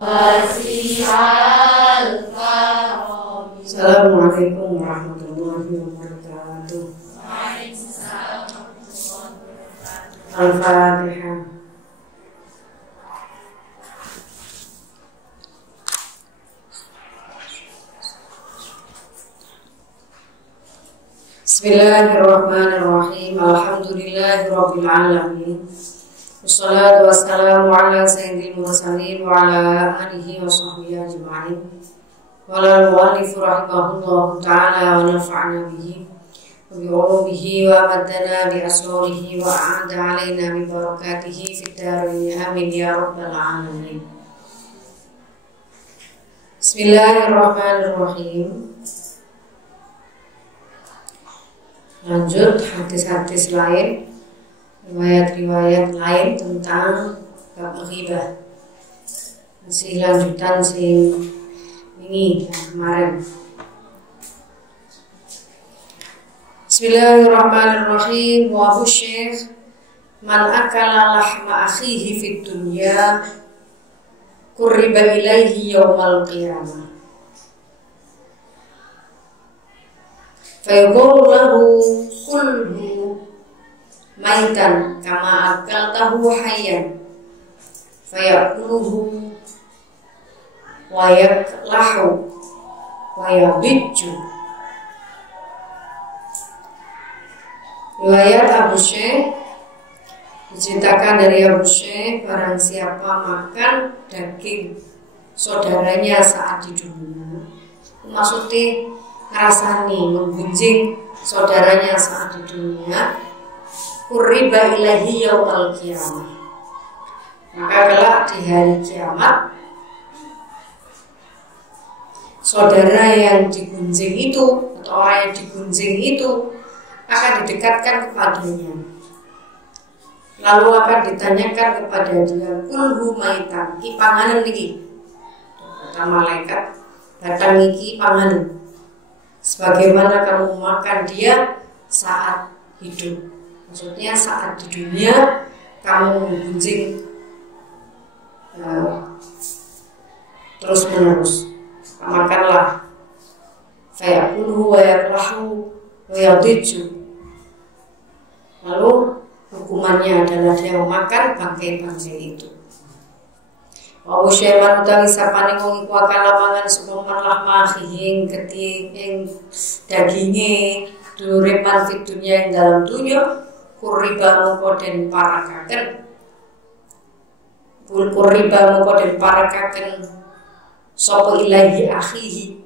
Assalamualaikum warahmatullahi wabarakatuh. Al-Fatihah. Bismillahirrahmanirrahim. Alhamdulillahirabbil alamin. Wassalatu wassalamu ala sayyidil mursalin wa ala alihi wa sahbihi ajma'in. Walal mu'allif rahimahullahu ta'ala wa nafa'na bihi wa bi'ulumihi wa amadana bi asrarihi wa a'ada alaina bi barakatihi fid dharain amin ya rabbal alamin. Bismillahirrahmanirrahim. Lanjut hadis-hadis lain, riwayat-riwayat lain tentang bab ghibah. Masih lanjutan sing ini yang kemarin. Bismillahirrahmanirrahim. Wa Abu Syekh man akala lahma akhihi fid dunya qurriba ilaihi yaumal qiyamah. Fayaqulu lahu kulhu maitan kama akaltahu hayyan fayaquluhu wa yaklahu wa yabijju. Riwayat Abu Syekh diceritakan dari Abu Syekh, barang siapa makan daging saudaranya saat di dunia, maksudnya ngerasani, menggunjing saudaranya saat di dunia, qurriba ilahi yaumal qiyamah, maka kelak di hari kiamat saudara yang digunjing itu atau orang yang digunjing itu akan didekatkan kepadanya, lalu akan ditanyakan kepada dia, kulhu maitan, iki panganan iki, kata malaikat, datang iki panganan sebagaimana kamu makan dia saat hidup. Maksudnya saat di dunia kamu menggunjing terus menerus, makanlah. Fayaqulu wa yaklahu wa yadiju. Lalu hukumannya adalah dia memakan bangkai-bangkai itu. Wa usyaman utawi sapane wong iku akan lapangan supaman lahma akhihi ing daginge dulure man fid dunya ing dalam dunya qurriba mongko den parakaken sapa ilahi akhihi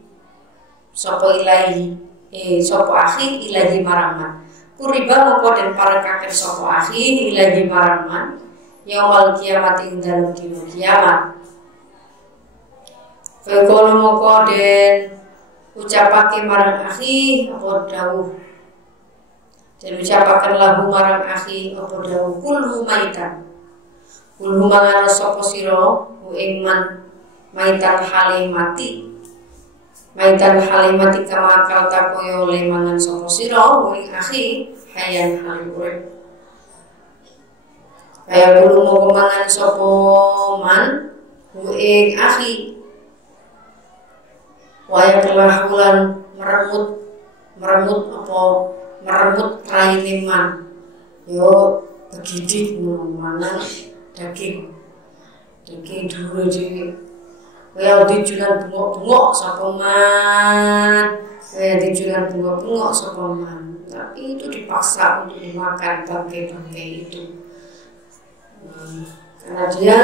sapa akhi ilahi maraman qurriba mongko den parakaken sapa akhi ilahi maraman yaumal kiamat ing dalam dina kiamat. Faqala moko den ucapake marang akhi apa dawuh, dan ucapaken lahu marang akhi apa dawuh, kulhu maitan, kulhu mangan sapa sira ing man maitan hale mati, maitan hale mati kama kalta koyo le mangan sapa sira ing akhi hayan hale urip. Kaya kulo mau kemangan sopo man ing akhi waya kelahulan meremut raine man yo begidik mangan daging dulu dhewe kaya dijulan bengok-bengok sapa man, tapi itu dipaksa untuk dimakan bangkai-bangkai itu. Karena dia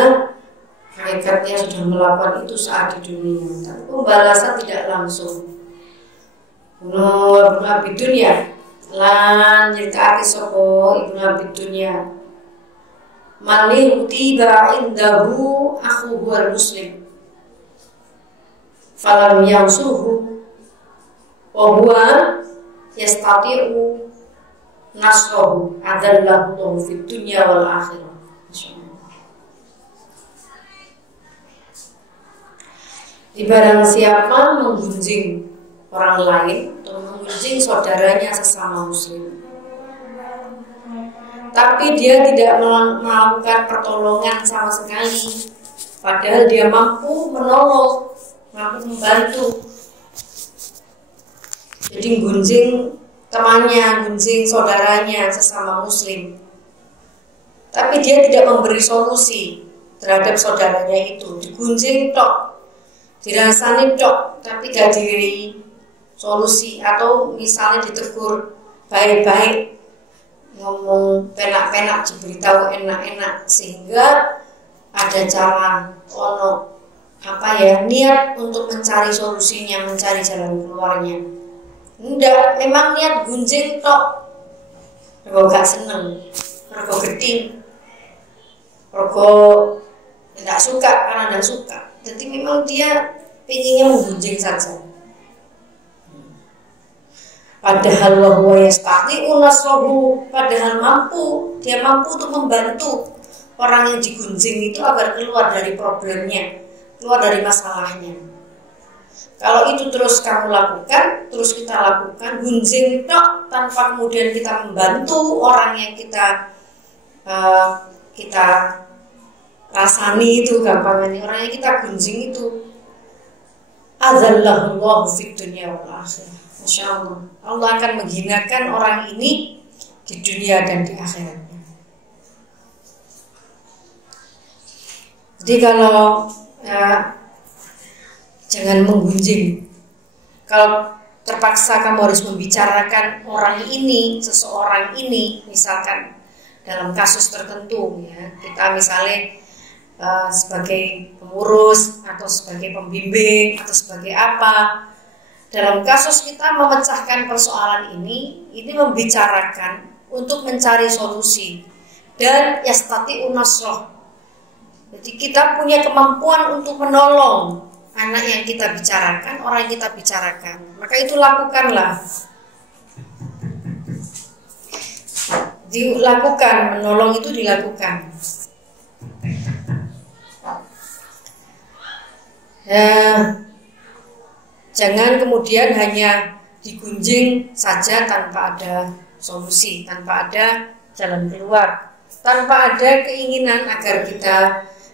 hakikatnya sudah melakukan itu saat di dunia, tapi pembalasan tidak langsung. Ibnu Abi Dunya lan nyritake sapa Ibnu Abi Dunya malih tiba indahu akhuhu al-muslim falam yansuhu wa huwa yastati'u nasrahu adallahu fid dunya wal akhirah. Di barang siapa menggunjing orang lain atau menggunjing saudaranya sesama muslim, tapi dia tidak melakukan pertolongan sama sekali, padahal dia mampu menolong, mampu membantu. Jadi gunjing temannya, gunjing saudaranya sesama muslim, tapi dia tidak memberi solusi terhadap saudaranya itu. Digunjing tok, dirasani tok, tapi gak diberi solusi. Atau misalnya ditegur baik-baik, ngomong penak-penak, diberitahu enak-enak, sehingga ada cara niat untuk mencari solusinya, mencari jalan keluarnya. Enggak, memang niat gunjing tok, mergo gak seneng, mergo geting, mergo tidak suka, karena tidak suka. Jadi memang dia pinginnya menggunjing saja. Padahal wahwa yastati'u nasrahu, padahal dia mampu untuk membantu orang yang digunjing itu agar keluar dari problemnya, keluar dari masalahnya. Kalau itu terus kamu lakukan, terus kita lakukan, gunjing tok, tanpa kemudian kita membantu orang yang kita rasani itu, gampangannya orang yang kita gunjing itu, azallahullahu fid dunya wal akhirah. Masya Allah, Allah akan menghinakan orang ini di dunia dan di akhiratnya. Jadi kalau jangan menggunjing. Kalau terpaksa kamu harus membicarakan orang ini, seseorang ini, misalkan dalam kasus tertentu, ya, kita misalnya sebagai pengurus atau sebagai pembimbing atau sebagai apa, dalam kasus kita memecahkan persoalan ini membicarakan untuk mencari solusi dan yastati'u nasrah. Jadi kita punya kemampuan untuk menolong anak yang kita bicarakan, orang yang kita bicarakan, maka itu lakukanlah. Dilakukan, menolong itu dilakukan. Jangan kemudian hanya digunjing saja tanpa ada solusi, tanpa ada jalan keluar, tanpa ada keinginan agar kita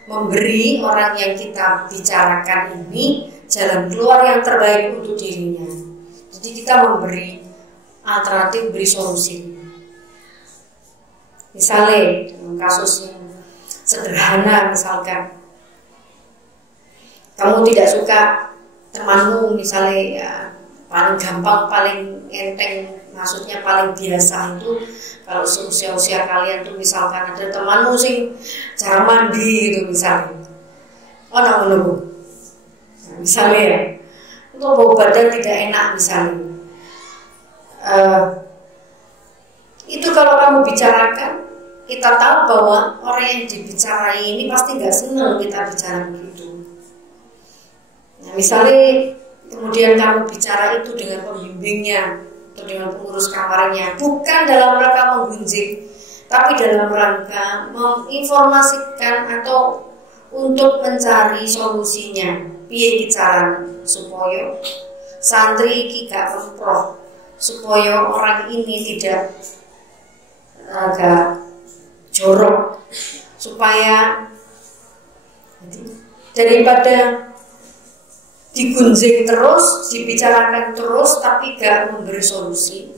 memberi orang yang kita bicarakan ini jalan keluar yang terbaik untuk dirinya. Jadi kita memberi alternatif, beri solusi. Misalnya dalam kasus yang sederhana, misalkan kamu tidak suka temanmu, misalnya ya, paling gampang, paling enteng, maksudnya paling biasa itu kalau seusia-usia kalian tuh misalkan ada temanmu sing cara mandi gitu misalnya, misalnya ya, untuk bau badan tidak enak misalnya, itu kalau kamu bicarakan, kita tahu bahwa orang yang dibicarai ini pasti nggak senang kita bicara begitu. Nah, misalnya kemudian kamu bicara itu dengan pembimbingnya atau dengan pengurus kamarnya, bukan dalam rangka menggunjing, tapi dalam rangka menginformasikan atau untuk mencari solusinya. Piye bicara supaya santri iki gak kemproh, supaya orang ini tidak agak jorok, supaya daripada digunjing terus, dibicarakan terus tapi gak memberi solusi.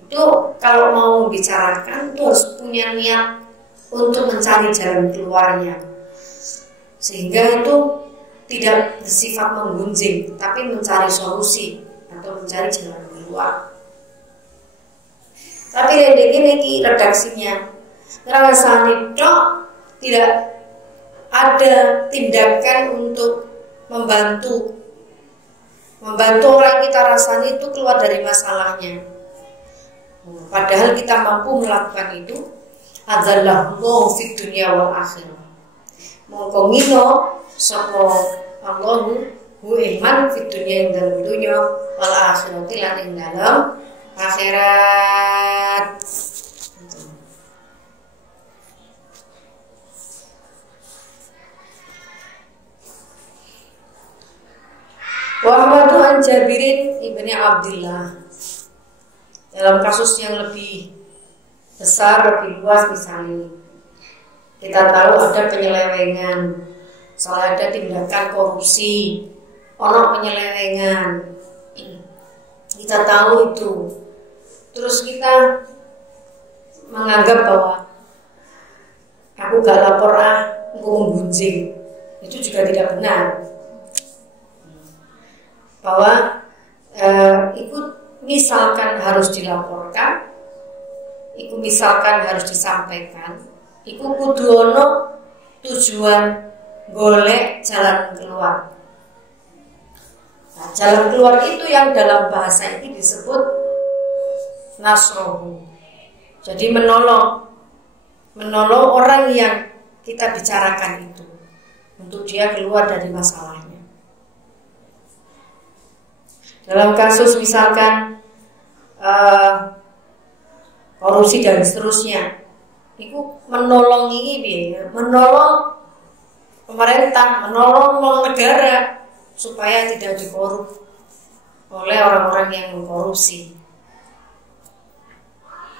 Itu kalau mau membicarakan itu harus punya niat untuk mencari jalan keluarnya, sehingga itu tidak bersifat menggunjing tapi mencari solusi atau mencari jalan keluar. Tapi ini redaksinya ngerasani tok, tidak ada tindakan untuk membantu orang kita rasani itu keluar dari masalahnya. Padahal kita mampu melakukan itu. Adzallahu fid dunya wal akhirah. Mongko ngino sapa Allahu hu iman fid dunya ing dalem dunya wal akhirati lan ing dalem akhirat. Wahwatu an Jabirin ibni Abdillah. Dalam kasus yang lebih besar, lebih luas misalnya, Kita tahu ada penyelewengan, soal ada tindakan korupsi, ono penyelewengan. Kita tahu itu. Terus kita menganggap bahwa aku gak lapor aku menggunjing. Itu juga tidak benar. Bahwa ikut misalkan harus dilaporkan, ikut misalkan harus disampaikan, ikut kudu ono tujuan golek jalan keluar. Nah, jalan keluar itu yang dalam bahasa ini disebut nasrohu. Jadi menolong orang yang kita bicarakan itu untuk dia keluar dari masalahnya. Dalam kasus misalkan korupsi dan seterusnya, itu menolong ini, menolong pemerintah, menolong negara supaya tidak dikorup oleh orang-orang yang mengkorupsi.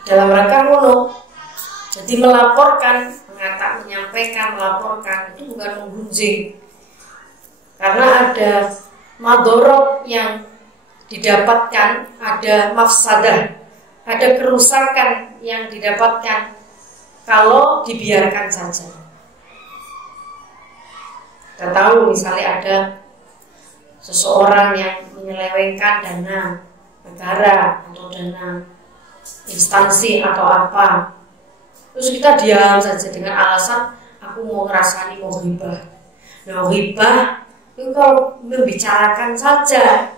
Dalam rangka ngono, jadi melaporkan, menyampaikan, melaporkan itu bukan menggunjing, karena ada madorot yang didapatkan, ada mafsadah, ada kerusakan yang didapatkan kalau dibiarkan saja. Kita tahu misalnya ada seseorang yang menyelewengkan dana negara atau dana instansi atau apa, terus kita diam saja dengan alasan aku mau ngerasani mau ghibah. Nah, ghibah itu kalau membicarakan saja,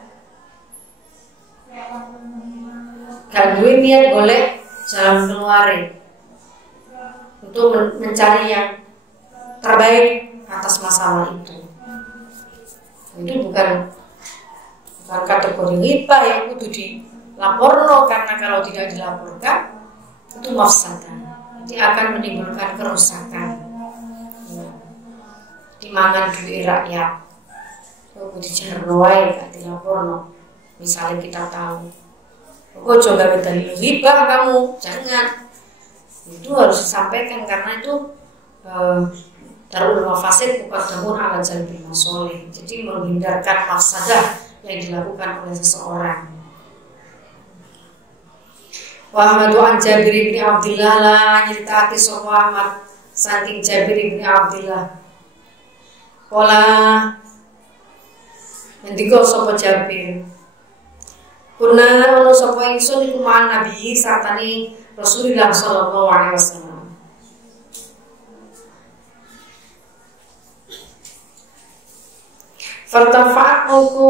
kan gue niat boleh jalan keluar untuk mencari yang terbaik atas masalah itu. Itu bukan kategori ghibah yang kudu dilaporno, karena kalau tidak dilaporkan itu mafsadah, nanti akan menimbulkan kerusakan. Dimangan duit rakyat, kudu dijarno wae gak dilaporno. Misalnya kita tahu, kok coba dalil ghibah kamu, jangan. Itu harus disampaikan karena itu darul mafasid muqaddamun ala jalbil masolih. Jadi menghindarkan mafsadah yang dilakukan oleh seseorang. Wa Ahmadu an Jabir bin Abdillah la nyritake sapa Ahmad saking Jabir bin Abdillah. Kala ngendika sapa Jabir, kuna ono sapa ingsun iku ma'an Nabi sartane Rasulullah sallallahu alaihi wasallam. Fartafa'at mongko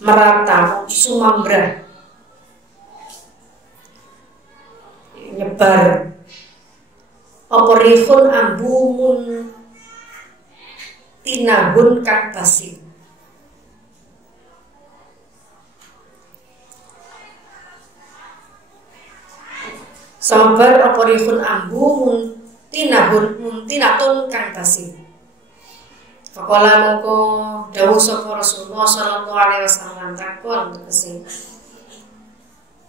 merata, sumambrah, nyebar apa rihun ambumun tinahun kang basin. Sambar apa rihun ambumun tinahun muntinatun kang basin. Faqala mongko dawuh sapa Rasulullah sallallahu alaihi wasallam takon tegese.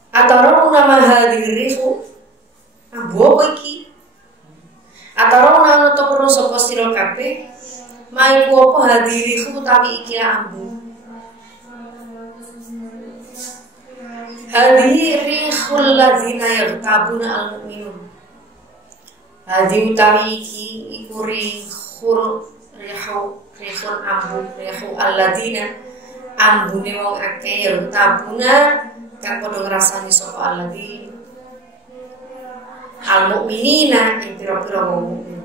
Ataro nama hadirihu ambu apa iki? Ataro nang to perlu sapa sira kabeh maiku apa hadirihu utawi iki ambu. Hadirihul ladzina yaghtabuna al-mu'minun. Hadi utawi iki iku rihun ambu, rihu alladina ambune wong akeh ya tabuna kang padha ngrasani sapa alladina al-mu'minina ing pira-pira wong mukmin.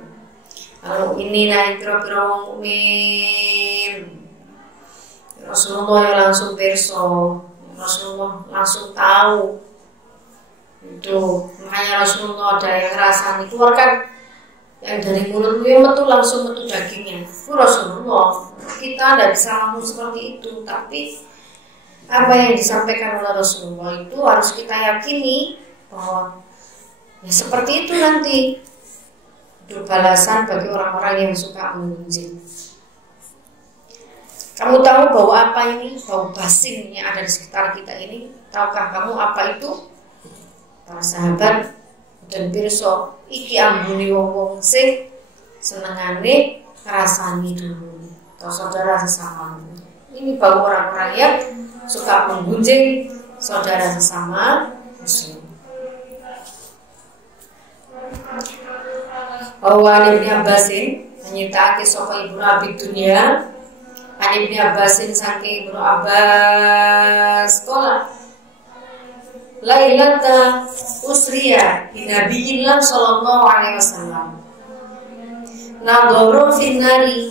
Al-mu'minina ing pira-pira wong mukmin. Rasulullah langsung pirsa, Rasulullah langsung tahu itu. Makanya Rasulullah ada yang rasanya keluarkan yang dari mulut gue metu langsung metu dagingnya. Itu Rasulullah. Kita tidak bisa langsung seperti itu, tapi apa yang disampaikan oleh Rasulullah itu harus kita yakini bahwa ya seperti itu nanti. Itu balasan bagi orang-orang yang suka mengunjing. Kamu tahu bahwa apa ini? Bau basin yang ada di sekitar kita ini. Tahukah kamu apa itu? Para sahabat dan pirsa iki ambune wong sing senengane rasani dulu atau saudara sesama. Ini bagi orang-orang yang suka menggunjing saudara sesama muslim. Wa Ibnu Abbasin nyitake sapa Ibnu Abi Dunya Ibnu Abbasin saking Ibnu Abbas qala Lailata usriya bi Nabiyillah sallallahu alaihi wasallam nadharu fin nari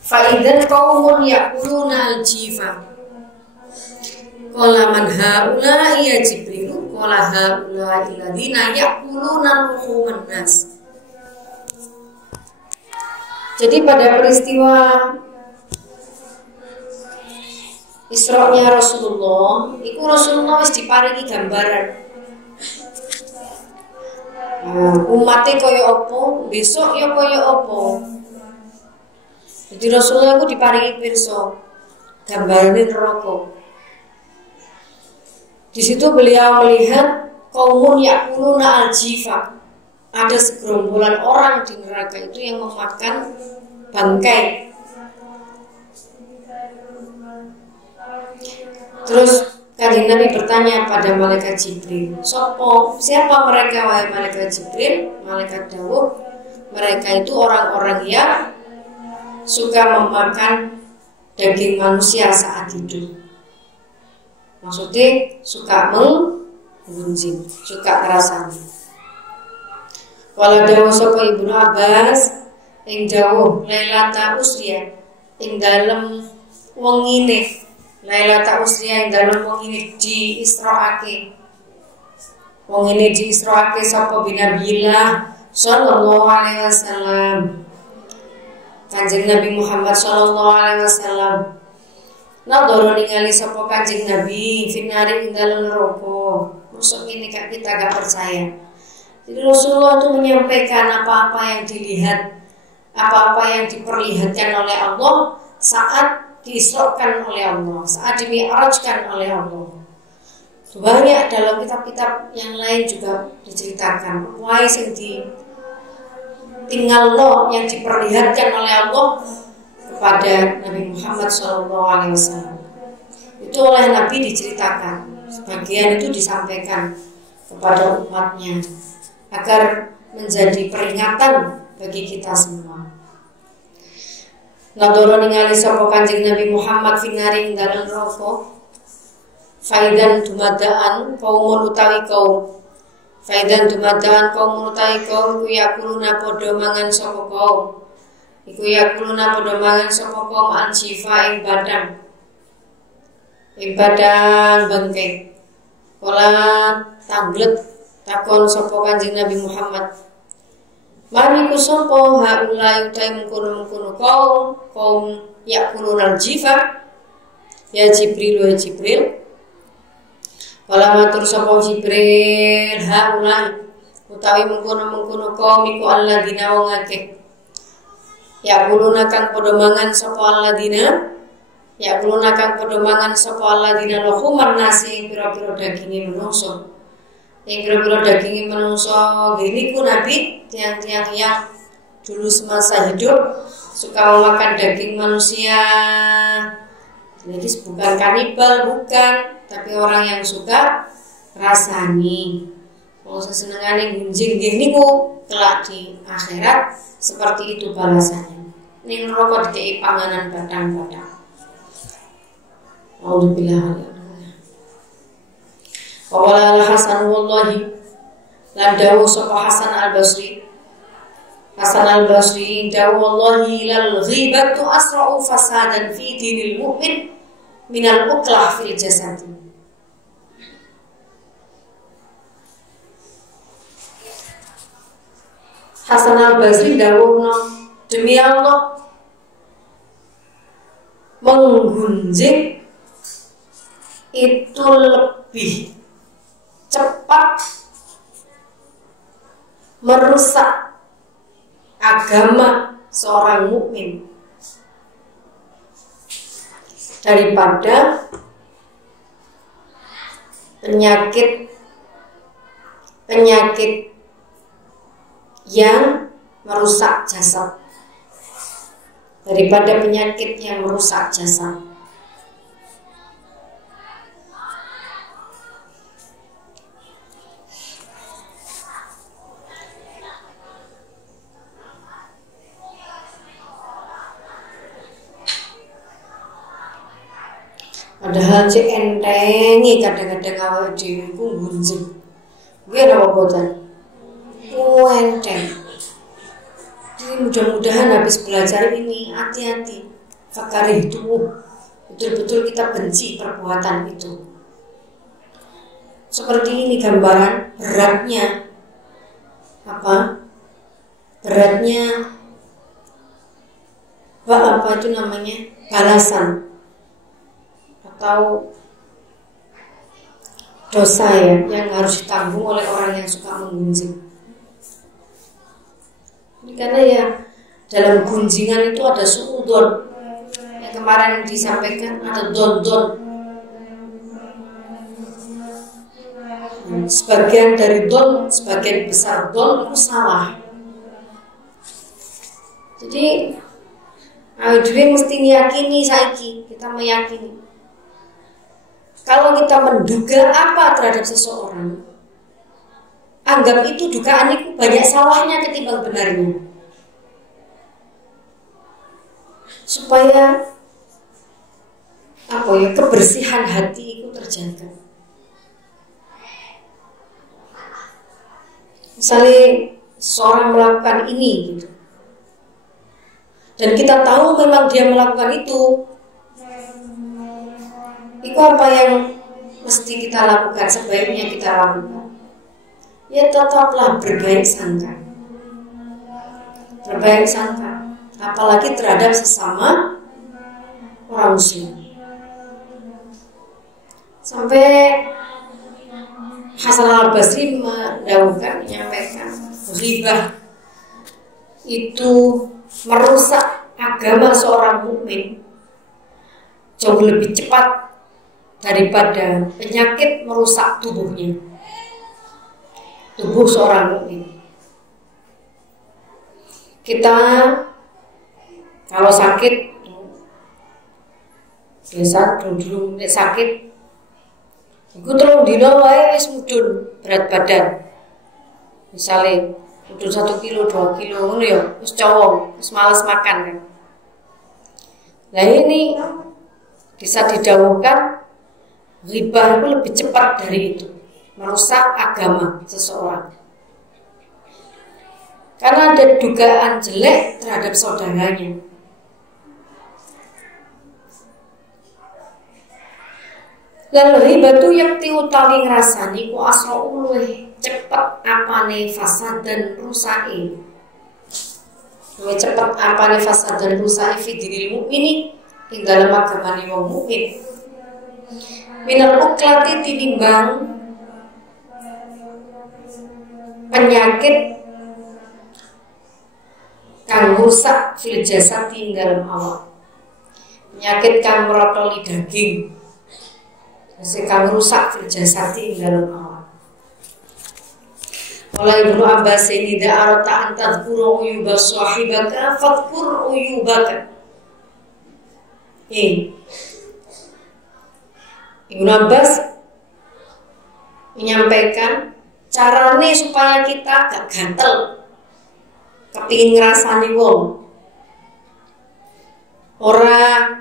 fa idzal qaumun yaquluna al-jifa qala man haula ya Jibril qala haula alladziina yaquluna luhuman nas. Jadi pada peristiwa Isra-nya Rasulullah, itu Rasulullah wis diparingi gambaran. Umatnya kaya apa, besok ya kaya apa. Jadi Rasulullah itu diparingi pirsa gambaran neraka. Di situ beliau melihat kaumun yakuluna al-jifa. Ada segerombolan orang di neraka itu yang memakan bangkai. Terus Kanjeng Nabi bertanya pada malaikat Jibril, siapa mereka wahai malaikat Jibril? Malaikat dawuh, mereka itu orang-orang yang suka memakan daging manusia saat hidup. Maksudnya suka menggunjing, suka ngrasani. Wala dawuh sapa Ibnu Abbas ing dawuh lailata usriya ing dalem wengine lailata usriya ing dalem wengine diisraake. Wengine diisraake sapa Nabiullah sallallahu alaihi wasallam. Kanjeng Nabi Muhammad sallallahu alaihi wasallam. Nadoro ningali sapa Kanjeng Nabi finari ing dalem neraka. Mosok ini kita gak percaya. Jadi Rasulullah itu menyampaikan apa-apa yang dilihat, apa-apa yang diperlihatkan oleh Allah saat diisrakan oleh Allah, saat dimi'rajkan oleh Allah. Banyak dalam kitab-kitab yang lain juga diceritakan apa yang tinggal lo yang diperlihatkan oleh Allah kepada Nabi Muhammad SAW. Itu oleh Nabi diceritakan, sebagian itu disampaikan kepada umatnya agar menjadi peringatan bagi kita semua. Nadoro ningali sapa Kanjeng Nabi Muhammad finari ing dalem neraka. Faidan dumadaan kaumun utawi kaum. Faidan dumadaan kaumun utawi kaum iku yakuluna padha mangan sapa kaum. Iku yakuluna padha mangan sapa kaum anjifa ing badan. Ing badan bangkai. Kala tanglet takon sapa Kanjeng Nabi Muhammad. Mari ku sapa haula utai mengkono-mengkono kaum yakuluna al-jifa. Ya Jibril wa Jibril. Kala matur sapa Jibril haula utawi mengkono-mengkono kaum iku alladzina wong akeh. Yakuluna kang padha mangan sapa alladzina. Yakuluna kang padha mangan sapa alladzina luhuman nasi pira-pira daginge manungsa. Yang kira-kira dagingnya menungso gini ku Nabi tiang-tiang yang dulu semasa hidup suka memakan daging manusia. Jadi bukan kanibal, bukan, tapi orang yang suka rasani. Kalau sesenengane gunjing gini ku kelak di akhirat seperti itu balasannya. Ning neraka dikei panganan batang-batang. Alhamdulillah. Qala al-Hasan wallahi lan dawu sapa Hasan al-Basri. Hasan al-Basri dawu wallahi lal ghibatu asra'u fasadan fi dinil mu'min minal uklah fil jasad. Hasan al-Basri dawuhna demi Allah menggunjing itu lebih cepat merusak agama seorang mukmin daripada penyakit penyakit yang merusak jasad daripada penyakit yang merusak jasad. Padahal cek entengi kadang-kadang awal dhewe ku gunjing. Kuwi apa boten? Enteng. Jadi mudah-mudahan habis belajar ini hati-hati. Fakari itu betul-betul kita benci perbuatan itu. Seperti ini gambaran beratnya apa? Beratnya apa itu namanya? Balasan atau dosa ya yang harus ditanggung oleh orang yang suka menggunjing. Ini karena ya dalam gunjingan itu ada suudon yang kemarin disampaikan, ada don. Sebagian dari don, sebagian besar don itu salah. Jadi awake mesti meyakini saiki, kita meyakini. Kalau kita menduga apa terhadap seseorang, anggap itu dugaan itu banyak salahnya ketimbang benarnya. Supaya kebersihan hati itu terjaga. Misalnya seorang melakukan ini gitu, dan kita tahu memang dia melakukan itu apa yang mesti kita lakukan, sebaiknya kita lakukan. Ya tetaplah berbaik sangka. Berbaik sangka, apalagi terhadap sesama orang muslim. Sampai Hasan al-Basri menyampaikan ghibah itu merusak agama seorang mukmin jauh lebih cepat daripada penyakit merusak tubuh seorang mukmin. Kita kalau sakit, biasa dulu sakit, iku telung dino wae wis mudhun berat badan. Misalnya mudhun 1 kilo, 2 kilo ngono ya, wis cowong, wis males makan kan. Nah ini bisa didhawuhkan ghibah itu lebih cepat dari itu, merusak agama seseorang. Karena ada dugaan jelek terhadap saudaranya. Lalu ghibah itu yakti utawi ngrasani ku asra luwih cepet apane fasad dan rusake. Luwih cepet apane fasad dan rusake fi dinil mukmini ing dalam agamane wong mukmin. Minal uklati tinimbang penyakit kang rusak fil jasad ing dalam awak. Penyakit kang merotoli daging. Kang rusak fil jasad ing dalam awak. Oleh Ibnu Abbas ini da'arata antadhkuru uyuba sahibaka fadhkur uyubaka. Ibnu Abbas menyampaikan carane supaya kita gak gatel kepingin ngrasani wong, ora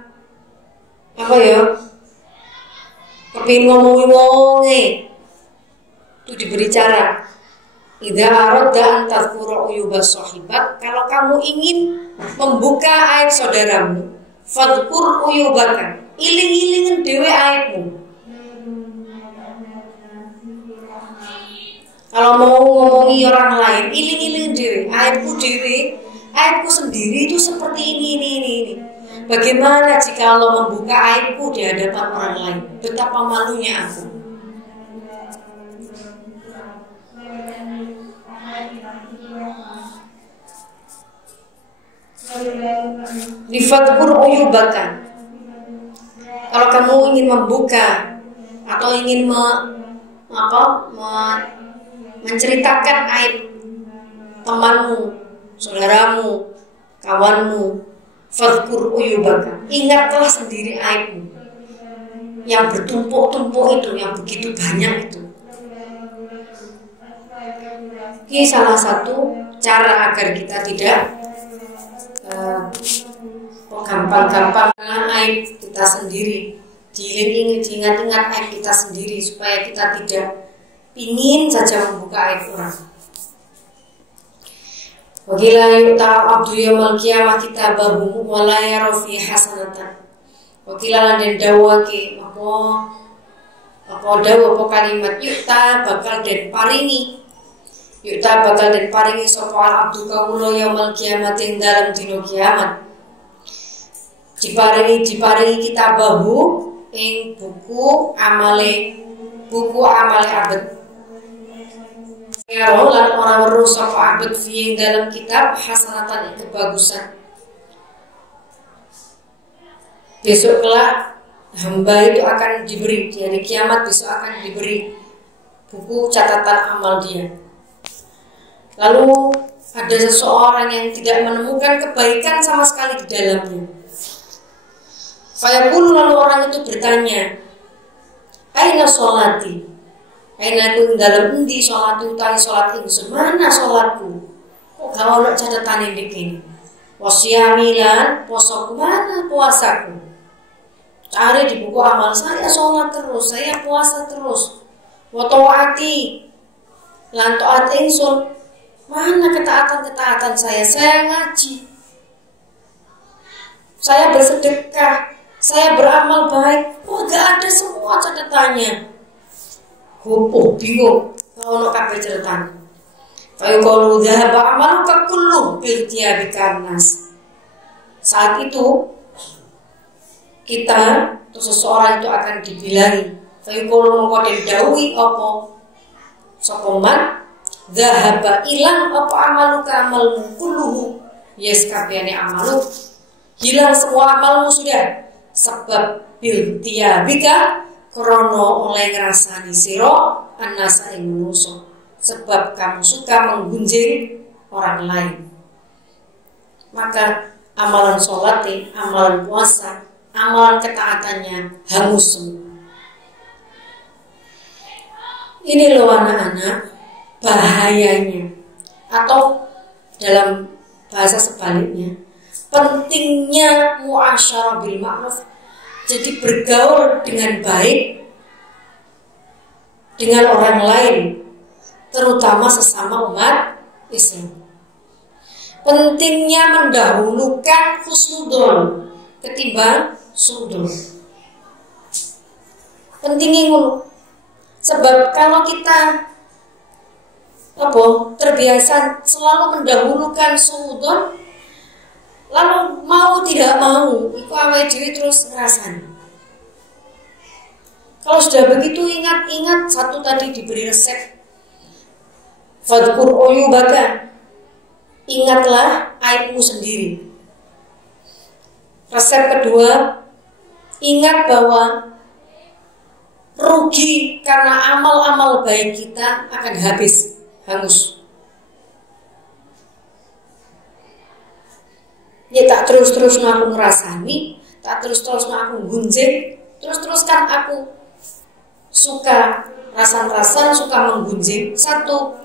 kepingin ngomongi wonge, itu diberi cara. Idza aradta an tadhkura uyuba sahibak, kalau kamu ingin membuka aib saudaramu, fadhkur uyubaka, iling-ilingen dhewe aibmu. Kalau mau ngomongi orang lain, iling-iling dhewe, aibku sendiri itu seperti ini. Bagaimana jika Allah membuka aibku di hadapan orang lain? Betapa malunya aku. Difadkur uyubakan. Kalau kamu ingin membuka atau ingin menceritakan aib temanmu, saudaramu, kawanmu, fadhkur uyubaka, ingatlah sendiri aibmu yang bertumpuk-tumpuk itu, yang begitu banyak itu. Ini salah satu cara agar kita tidak gampang-gampang aib kita sendiri, diingat-ingat aib kita sendiri, supaya kita tidak ingin saja membuka aib orang. Waqila yu'ta abdu yawmal qiyamah kitabahu wa la yara fi hasanatan. Waqila lan dawake apa dawa kalimat yu'ta bakal den paringi. Yu'ta bakal den paringi sapa abdu kawula yawmal qiyamah ing dalem dina kiamat. Diparingi kitabahu ing buku amale abad. Ya lan orang weruh sapa abad fi dalam kitab hasanatan itu kebagusan. Besok kelak hamba itu akan diberi, di hari kiamat besok akan diberi buku catatan amal dia. Lalu ada seseorang yang tidak menemukan kebaikan sama sekali di dalamnya. Fayaqul, lalu orang itu bertanya, aina sholati? Aina ku dalam endi sholatku utawi sholat ingsun, mana sholatku? Kok gak ono catetane iki? Wasyami lan posoku, mana puasaku? Cari di buku amal, saya sholat terus, saya puasa terus. Wa taati lan taat ingsun, mana ketaatan saya? Saya ngaji, saya bersedekah, saya beramal baik. Oh, gak ada semua catatannya. Bingung kalau kabeh ceritane. Fa yaqulu dhahaba amaluka kullu bil tiyabikan nas. Saat itu kita atau seseorang itu akan dibilangi. Fa yaqulu mongko den dawuhi apa sapa man dhahaba ilang apa amaluka amalmu kulluhu. Yes, kabehane amalmu hilang, semua amalmu sudah. Sebab bil tiyabika krono oleh ngrasani sira anasa ing manusa, sebab kamu suka menggunjing orang lain. Maka amalan sholatnya, amalan puasa, amalan ketaatannya hangus semua. Ini loh anak-anak bahayanya, atau dalam bahasa sebaliknya, pentingnya muasyarah bil ma'ruf. Jadi bergaul dengan baik dengan orang lain, terutama sesama umat Islam. Pentingnya mendahulukan husnudon ketimbang suudon. Pentingnya ngono. Sebab kalau kita terbiasa selalu mendahulukan suudon, lalu mau tidak mau, itu awake dhewe terus ngrasani. Kalau sudah begitu, ingat satu tadi diberi resep. Fadhkur uyubaka, ingatlah aibmu sendiri. Resep kedua, ingat bahwa rugi karena amal-amal baik kita akan habis, hangus. Ya tak terus-terus aku ngerasani, tak terus-terus aku gunjing, terus-teruskan aku suka rasan-rasan, suka menggunjing. Satu,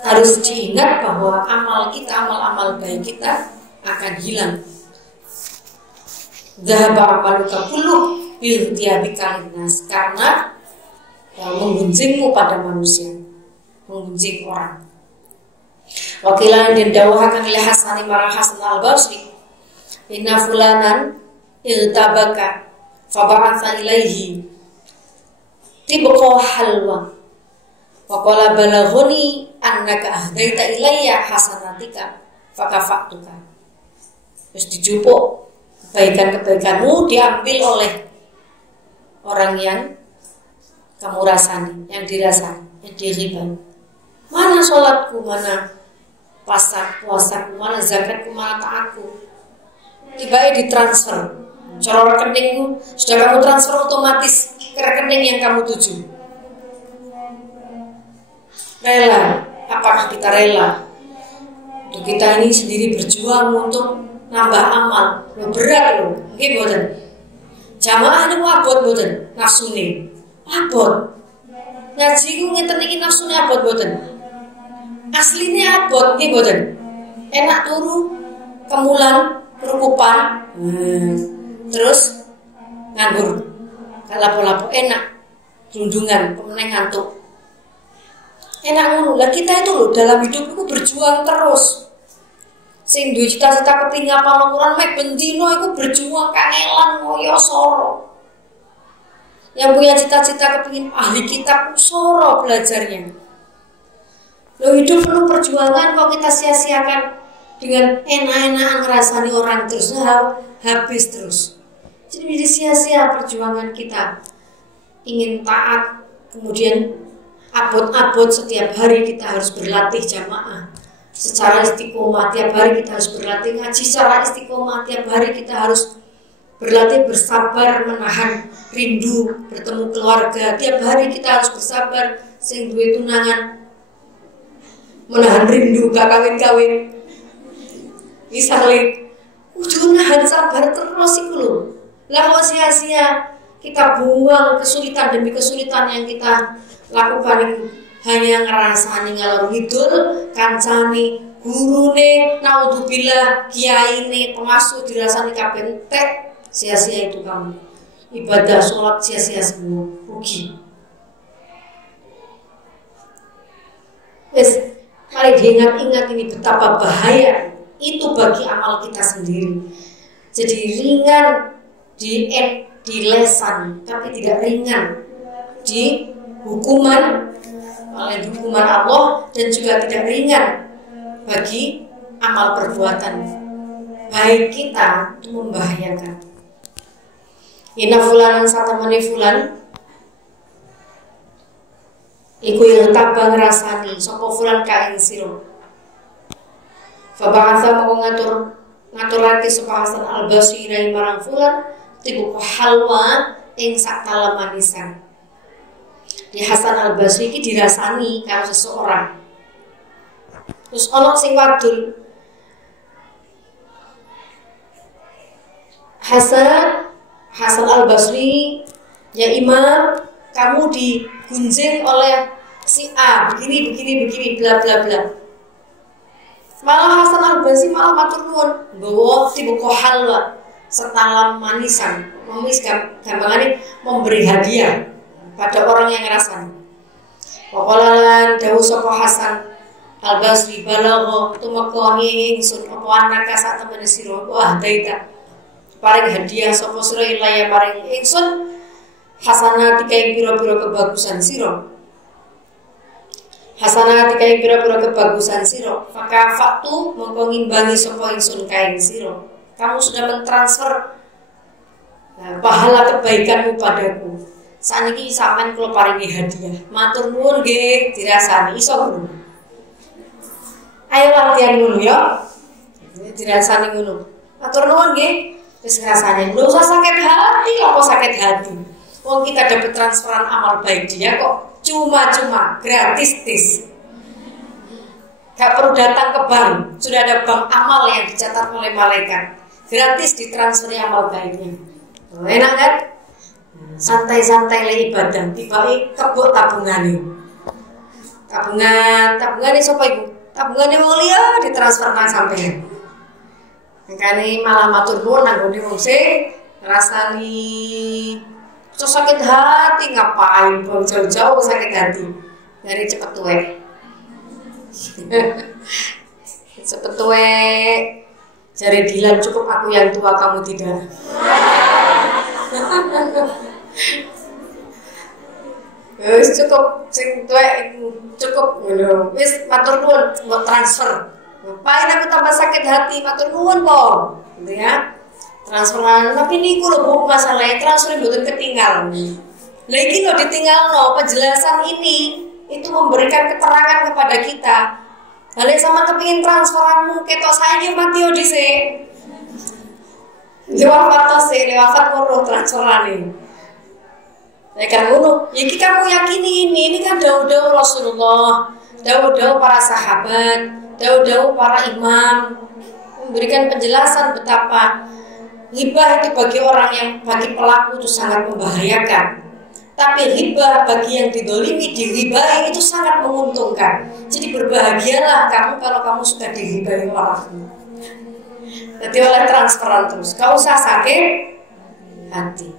harus diingat bahwa amal kita, amal-amal baik kita akan hilang. Dhahaba amaluka kullu bil tiyabika linnas, karena menggunjingmu pada manusia, menggunjing orang. Wakilan dan dawahakan oleh Hasan marang Hasan al-Basri, inna fulanan iltabaka faba'atha ilaihi tibqa halwa wa qala balaghuni annaka ahdaita ilayya hasanatika fakafatuka. Terus dijupuk kebaikan-kebaikanmu diambil oleh orang yang kamu rasani, yang dirasani, yang diriban. Mana sholatku, mana puasaku, mana zakatku, mana taatku. Tiba-tiba ditransfer. Cara rekeningmu sudah kamu transfer otomatis ke rekening yang kamu tuju. Rela, apakah kita rela untuk kita ini sendiri berjuang untuk nambah amal? Berat loh, nggih mboten. Jamaah niku abot mboten nafsune. Abot. Ngaji ku ngeten iki nafsune abot mboten. Asline abot nggih mboten. Enak turu, kemulan, kerukupan. Terus nganggur. Lapo-lapo enak. Rundungan, kemeneng ngantuk. Enak ngono. Lah kita itu loh dalam hidup itu berjuang terus. Sing duwe cita-cita kepingin apal Al-Qur'an mek bendino iku berjuang kangelan ngoyo soro. Yang punya cita-cita kepingin ahli kitab soro belajarnya. Loh hidup penuh perjuangan kok kita sia-siakan dengan enak-enakan ngerasani orang terus habis terus. Jadi sia-sia perjuangan kita. Ingin taat, kemudian abot-abot setiap hari kita harus berlatih jamaah secara istiqomah, tiap hari kita harus berlatih ngaji secara istiqomah, tiap hari kita harus berlatih bersabar menahan rindu bertemu keluarga, tiap hari kita harus bersabar sing duwe tunangan menahan rindu gak kawin-kawin misalnya kudu nahan sabar terus iku lho. Lah kok sia-sia kita buang kesulitan demi kesulitan yang kita lakukan itu hanya ngerasani ngalor ngidul kancane gurune naudzubillah kiyaine pengasuh dirasani kabeh entek, sia-sia itu kamu ibadah sholat sia-sia semua, rugi. Wes mari diingat-ingat ini betapa bahaya itu bagi amal kita sendiri. Jadi ringan di lesan tapi tidak ringan di hukuman oleh hukuman Allah dan juga tidak ringan bagi amal perbuatan baik kita itu membahayakan. Inna fulanan satamani fulan iku yang tabang rasani sapa fulan kain siro. Fa ba'atha moko ngaturake sapa Hasan Al-Basri marang fulan tiku halwa ing sak talam manisan. Di Hasan Al-Basri ini dirasani karo seseorang. Terus ono sing wadul. Hasan Al-Basri, ya Imam, kamu digunjing oleh si A, begini, bla bla bla. Malah Hasan Al-Basri malah matur nuwun, nggawa tiba halwa, setalam manisan. Gampangane memberi hadiah pada orang yang ngerasan. Waqalan dawuh sapa Hasan Al-Basri balagha tumakoni ingsun apa anaka sak temene sira wah daita paring hadiah sapa sira ilaya paring ingsun hasanah dikai pira-pira kebagusan sira. Hasanah dikai pira-pira kebagusan sira. Maka faktu mongko ngimbangi sapa ingsun kaing sira. Kamu sudah mentransfer pahala kebaikanmu padaku. Saniki sampean kula paringi hadiah. Matur nuwun nggih, dirasani iso ngono. Ayo latihan ngono ya. Dirasani ngono. Matur nuwun nggih, wis ngrasani. Lho usah sakit hati, apa sakit hati. Wong kita dapat transferan amal baik dia kok cuma-cuma gratis. Gak perlu datang ke bank, sudah ada bank amal yang dicatat oleh malaikat. Gratis ditransferi amal baiknya. Enak kan? Santai-santai le ibadah, tiba-tiba kebuk tabungane. Tabungane sapa iku? Tabungane wong liya ditransfer nang sampean. Makane malah matur nuwun nang nggone wong sing ngrasani sakit hati, ngapain buang jauh-jauh sakit hati. Dari cepet tuwek. Cepet tuwek. Jari Dilan cukup aku yang tua kamu tidak. Wis cukup sing tuwek cukup ngono. Wis matur nuwun mbok transfer. Ngapain aku tambah sakit hati, matur nuwun kok. Gitu ya. Transferan tapi niku lho Bu masalahnya transfer mboten ketinggal. Lah iki lho ditinggalno penjelasan ini itu memberikan keterangan kepada kita. Balik sama kepingin transferanmu ketok saiki mati yo dhisik. Jawab atose lewat karo transferane. Nek kan ngono, iki kamu yakini ini kan dawuh Rasulullah dawuh-dawuh para sahabat, dawuh-dawuh para imam memberikan penjelasan betapa ghibah itu bagi orang yang bagi pelaku itu sangat membahayakan. Tapi ghibah bagi yang didolimi, dighibahi itu sangat menguntungkan. Jadi berbahagialah kamu kalau kamu sudah dighibahi orang. Jadi oleh transferan terus, kau usah sakit hati.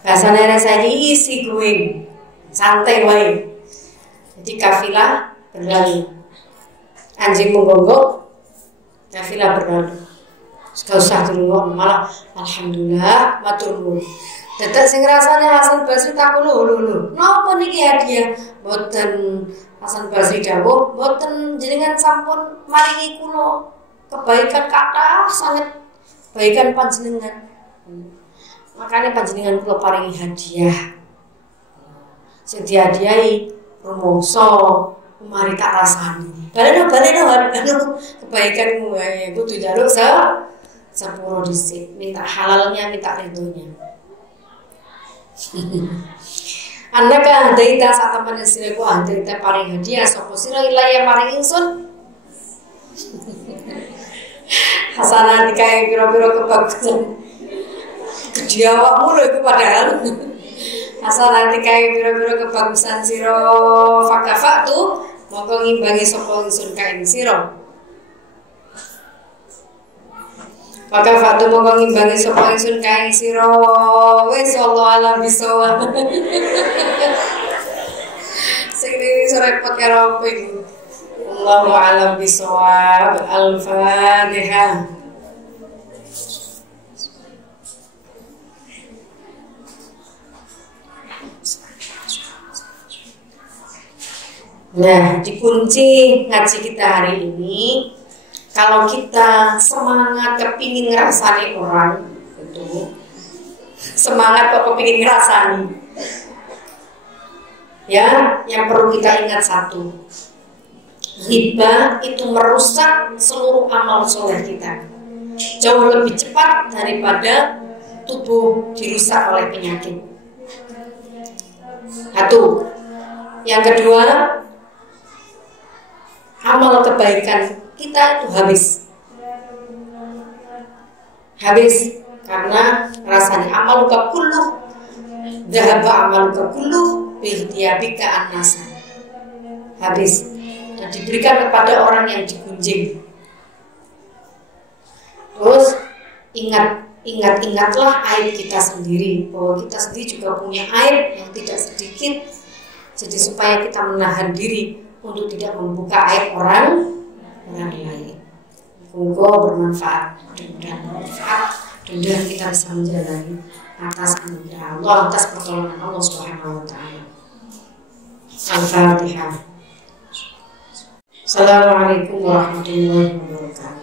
Bahasanya saya isi gue santai wae. Jadi kafilah berlalu, anjing menggonggong, kafilah berlalu. Gak usah turun, malah alhamdulillah matur nuwun. Dadak sing rasane Hasan Basri takon lho. Napa niki hadiah? Mboten Hasan Basri dawuh, mboten jenengan sampun maringi kula kebaikan kathah sanget kebaikan panjenengan. Makanya panjenengan kula paringi hadiah. Sing dihadiahi rumangsa mari tak rasani. Baleno kebaikanmu ya kudu njaluk sepuro dhisik, minta halalnya, minta ridhonya. Annaka hadaita saat temen siraku hadaita paring hadiah sapa sira ilaya maring ingsun. Hasanah dikae pira-pira kebagusan. Gedhe awakmu lho iku padahal. Hasanah dikae pira-pira kebagusan sira fakafa tu mongko ngimbangi sapa ingsun ka ing sira. Maka faktu mongko ngimbangi sapa ingsun ka ing sira wis Allah alam bisawab. Sing iki repot karo ping Allahu alam bisawab. Al-Fatihah. Nah, dikunci ngaji kita hari ini, kalau kita semangat kepingin ngerasani orang, itu semangat kok kepingin ngerasani, ya, yang perlu kita ingat satu, ghibah itu merusak seluruh amal soleh kita, jauh lebih cepat daripada tubuh dirusak oleh penyakit. Satu, yang kedua, amal kebaikan kita itu habis karena rasanya amaluka kulluh dhahaba amaluka kulluh bihtiyabika an-nasa, habis dan diberikan kepada orang yang digunjing. Terus ingatlah aib kita sendiri, bahwa kita sendiri juga punya aib yang tidak sedikit. Jadi supaya kita menahan diri untuk tidak membuka aib orang lain. Semoga bermanfaat, mudah-mudahan bermanfaat, mudah-mudahan kita bisa menjalani atas anugerah Allah, atas pertolongan Allah Subhanahu wa taala. Al-Fatihah. Assalamualaikum warahmatullahi wabarakatuh.